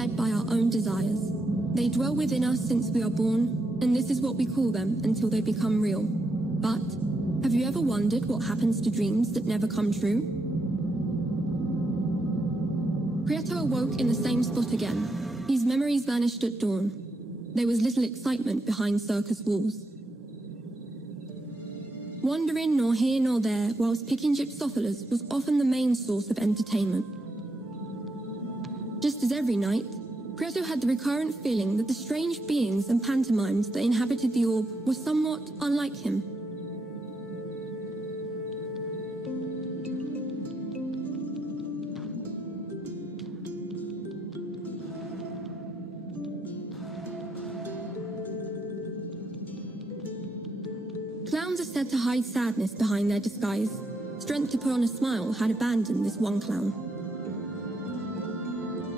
fed by our own desires. They dwell within us since we are born, and this is what we call them until they become real. But have you ever wondered what happens to dreams that never come true? Prieto awoke in the same spot again. His memories vanished at dawn. There was little excitement behind circus walls. Wandering nor here nor there whilst picking gypsophilas was often the main source of entertainment. Just as every night, Prieto had the recurrent feeling that the strange beings and pantomimes that inhabited the orb were somewhat unlike him. Clowns are said to hide sadness behind their disguise. Strength to put on a smile had abandoned this one clown.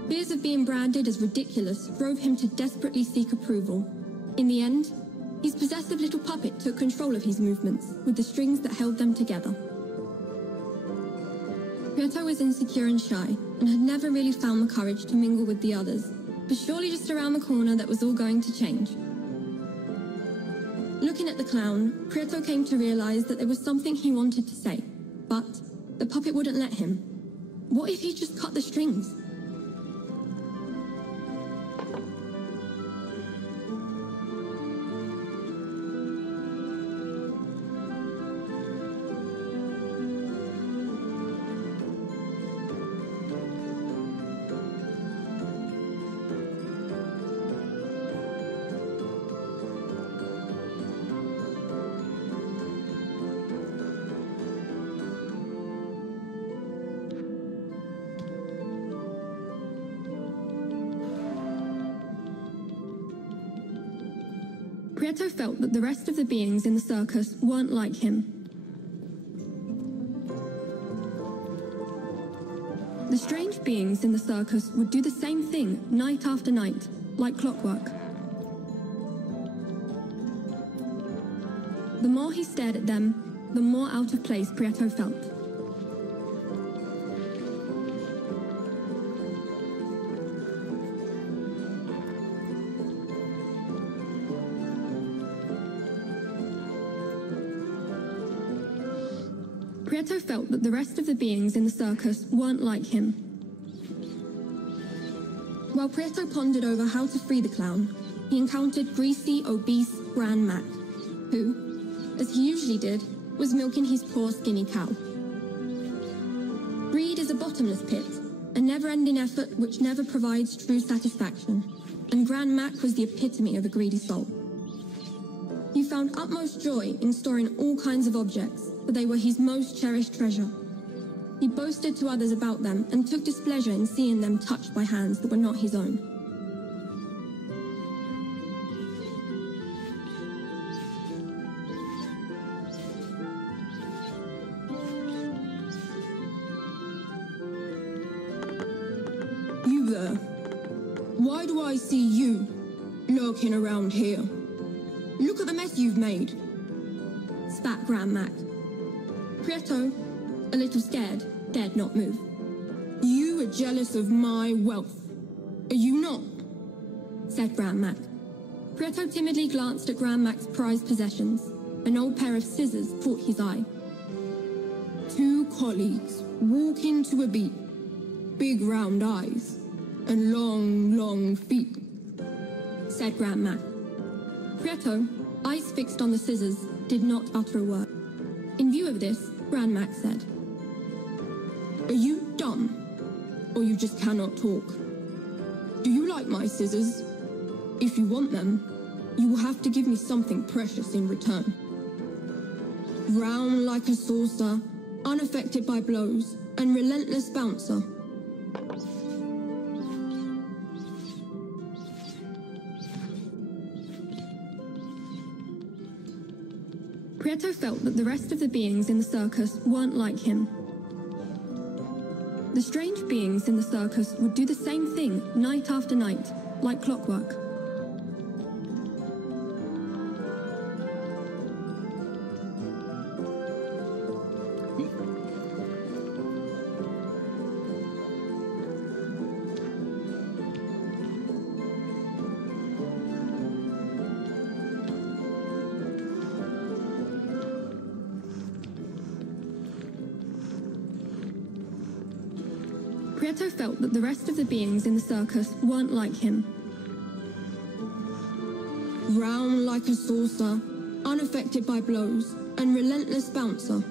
Fears of being branded as ridiculous drove him to desperately seek approval. In the end, his possessive little puppet took control of his movements, with the strings that held them together. Prieto was insecure and shy, and had never really found the courage to mingle with the others, but surely just around the corner that was all going to change. Looking at the clown, Prieto came to realize that there was something he wanted to say, but the puppet wouldn't let him. What if he just cut the strings? Prieto felt that the rest of the beings in the circus weren't like him. The strange beings in the circus would do the same thing night after night, like clockwork. The more he stared at them, the more out of place Prieto felt. Prieto felt that the rest of the beings in the circus weren't like him. While Prieto pondered over how to free the clown, he encountered greasy, obese Grand Mac, who, as he usually did, was milking his poor skinny cow. Greed is a bottomless pit, a never-ending effort which never provides true satisfaction, and Grand Mac was the epitome of a greedy soul. He found utmost joy in storing all kinds of objects, for they were his most cherished treasure. He boasted to others about them and took displeasure in seeing them touched by hands that were not his own. You there? Why do I see you lurking around here? Look at the mess you've made, spat Grand Mac. Prieto, a little scared, dared not move. You are jealous of my wealth, are you not? Said Grand Mac. Prieto timidly glanced at Grand Mac's prized possessions. An old pair of scissors caught his eye. Two colleagues walk into a beat, big round eyes, and long, long feet, said Grand Mac. Prieto, eyes fixed on the scissors, did not utter a word. In view of this, Grand Mac said, Are you dumb, or you just cannot talk? Do you like my scissors? If you want them, you will have to give me something precious in return. Round like a saucer, unaffected by blows, and relentless bouncer. Prieto felt that the rest of the beings in the circus weren't like him. The strange beings in the circus would do the same thing night after night, like clockwork. Prieto felt that the rest of the beings in the circus weren't like him. Round like a saucer, unaffected by blows, and relentless bouncer.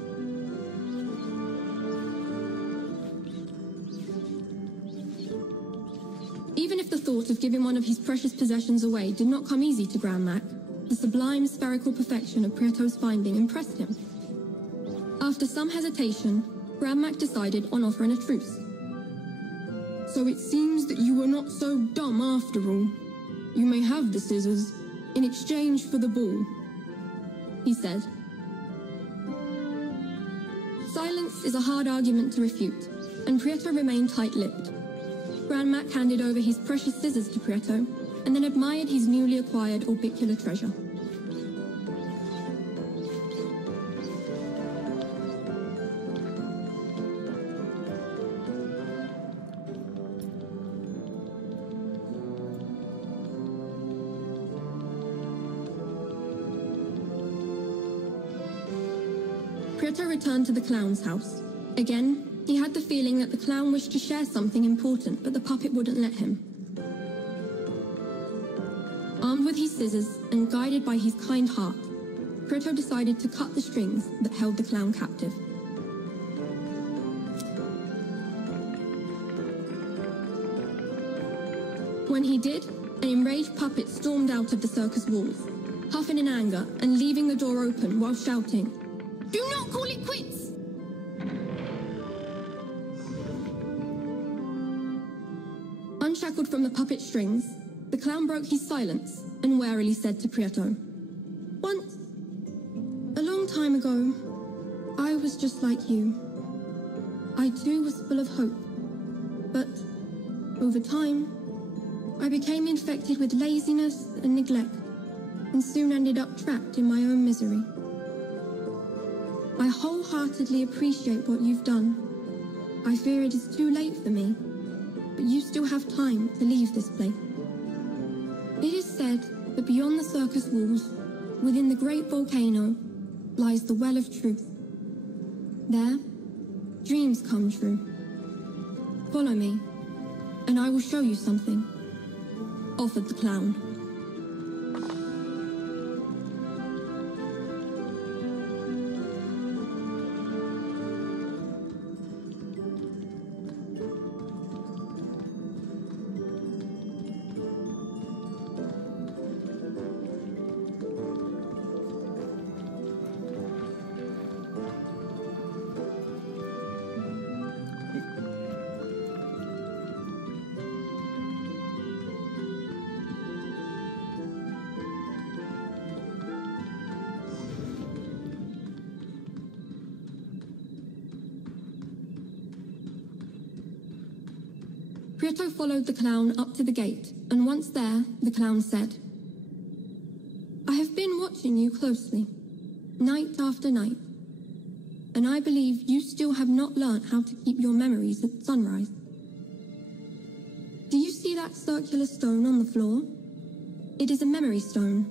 Even if the thought of giving one of his precious possessions away did not come easy to Grand Mac, the sublime spherical perfection of Prieto's finding impressed him. After some hesitation, Grand Mac decided on offering a truce. So it seems that you were not so dumb after all. You may have the scissors, in exchange for the ball, he said. Silence is a hard argument to refute, and Prieto remained tight-lipped. Grand Mac handed over his precious scissors to Prieto, and then admired his newly acquired orbicular treasure. Prieto returned to the clown's house. Again, he had the feeling that the clown wished to share something important, but the puppet wouldn't let him. Armed with his scissors and guided by his kind heart, Prieto decided to cut the strings that held the clown captive. When he did, an enraged puppet stormed out of the circus walls, huffing in anger and leaving the door open while shouting, "Do not call it quits!" Unshackled from the puppet strings, the clown broke his silence and warily said to Prieto, "Once, a long time ago, I was just like you. I too was full of hope, but over time, I became infected with laziness and neglect, and soon ended up trapped in my own misery. I wholeheartedly appreciate what you've done. I fear it is too late for me, but you still have time to leave this place. It is said that beyond the circus walls, within the great volcano, lies the well of truth. There, dreams come true. Follow me, and I will show you something," offered the clown. Prieto followed the clown up to the gate, and once there, the clown said, "I have been watching you closely, night after night, and I believe you still have not learnt how to keep your memories at sunrise. Do you see that circular stone on the floor? It is a memory stone.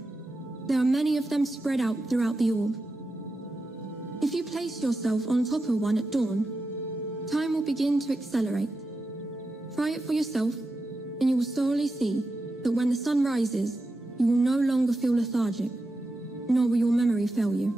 There are many of them spread out throughout the orb. If you place yourself on top of one at dawn, time will begin to accelerate. Try it for yourself, and you will slowly see that when the sun rises, you will no longer feel lethargic, nor will your memory fail you."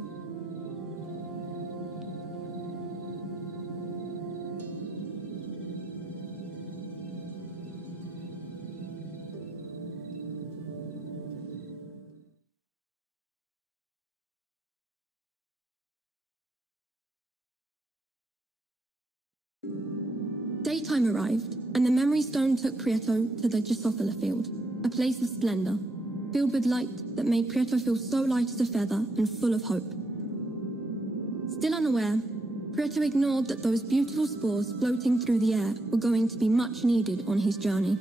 Daytime arrived, and the memory stone took Prieto to the Drosophila field, a place of splendor, filled with light that made Prieto feel so light as a feather and full of hope. Still unaware, Prieto ignored that those beautiful spores floating through the air were going to be much needed on his journey.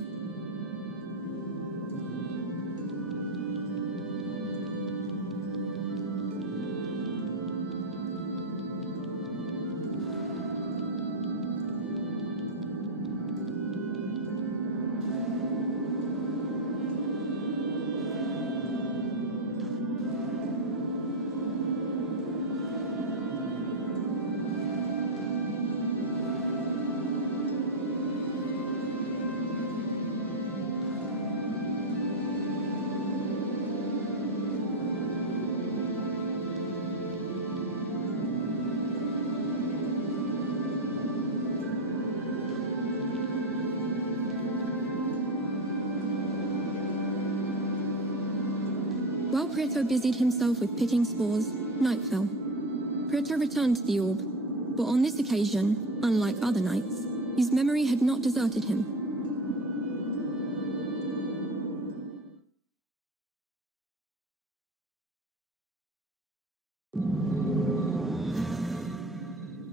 Prieto busied himself with picking spores, night fell. Prieto returned to the orb, but on this occasion, unlike other nights, his memory had not deserted him.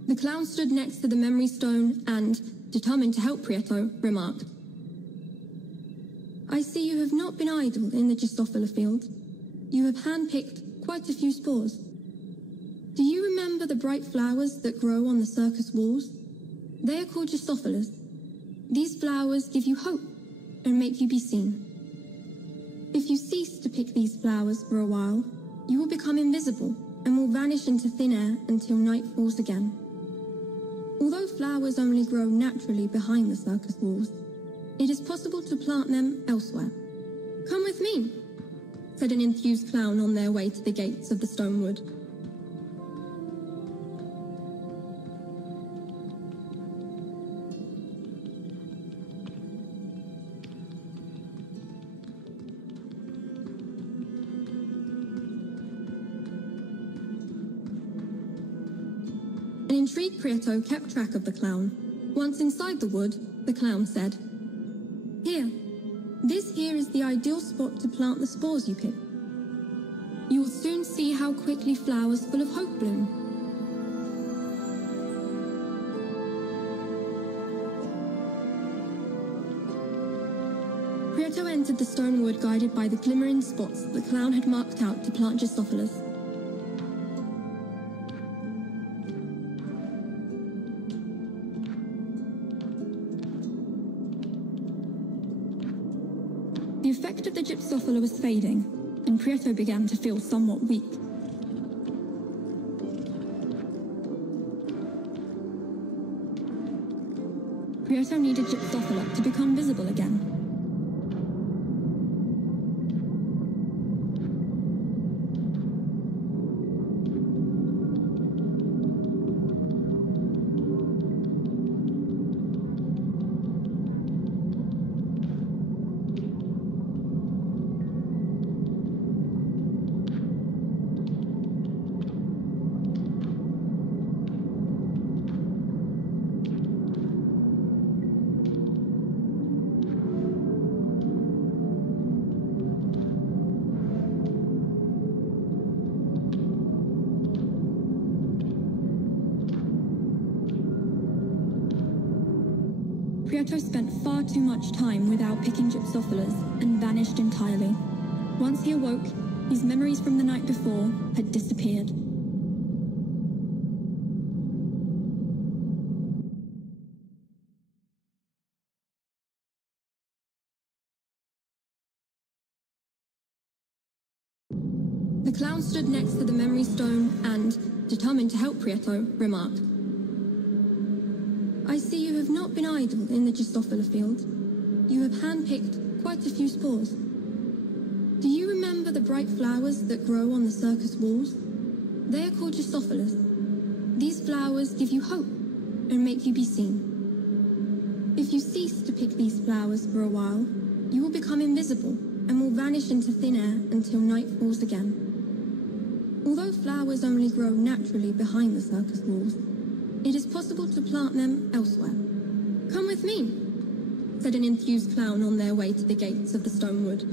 The clown stood next to the memory stone and, determined to help Prieto, remarked, "I see you have not been idle in the Drosophila field. You have handpicked quite a few spores. Do you remember the bright flowers that grow on the circus walls? They are called Drosophilas. These flowers give you hope and make you be seen. If you cease to pick these flowers for a while, you will become invisible and will vanish into thin air until night falls again. Although flowers only grow naturally behind the circus walls, it is possible to plant them elsewhere. Come with me," said an enthused clown on their way to the gates of the Stonewood. An intrigued Prieto kept track of the clown. Once inside the wood, the clown said, "Here, this here is the ideal spot to plant the spores you pick. You will soon see how quickly flowers full of hope bloom." Prieto entered the Stonewood guided by the glimmering spots the clown had marked out to plant Drosophilas. The effect of the Gypsophila was fading, and Prieto began to feel somewhat weak. Prieto needed Gypsophila to become visible again. Prieto spent far too much time without picking Gypsophilas and vanished entirely. Once he awoke, his memories from the night before had disappeared. The clown stood next to the memory stone and, determined to help Prieto, remarked, "I see you have not been idle in the Drosophila field. You have handpicked quite a few spores. Do you remember the bright flowers that grow on the circus walls? They are called Drosophilas. These flowers give you hope and make you be seen. If you cease to pick these flowers for a while, you will become invisible and will vanish into thin air until night falls again. Although flowers only grow naturally behind the circus walls, it is possible to plant them elsewhere. Come with me," said an enthused clown on their way to the gates of the Stonewood.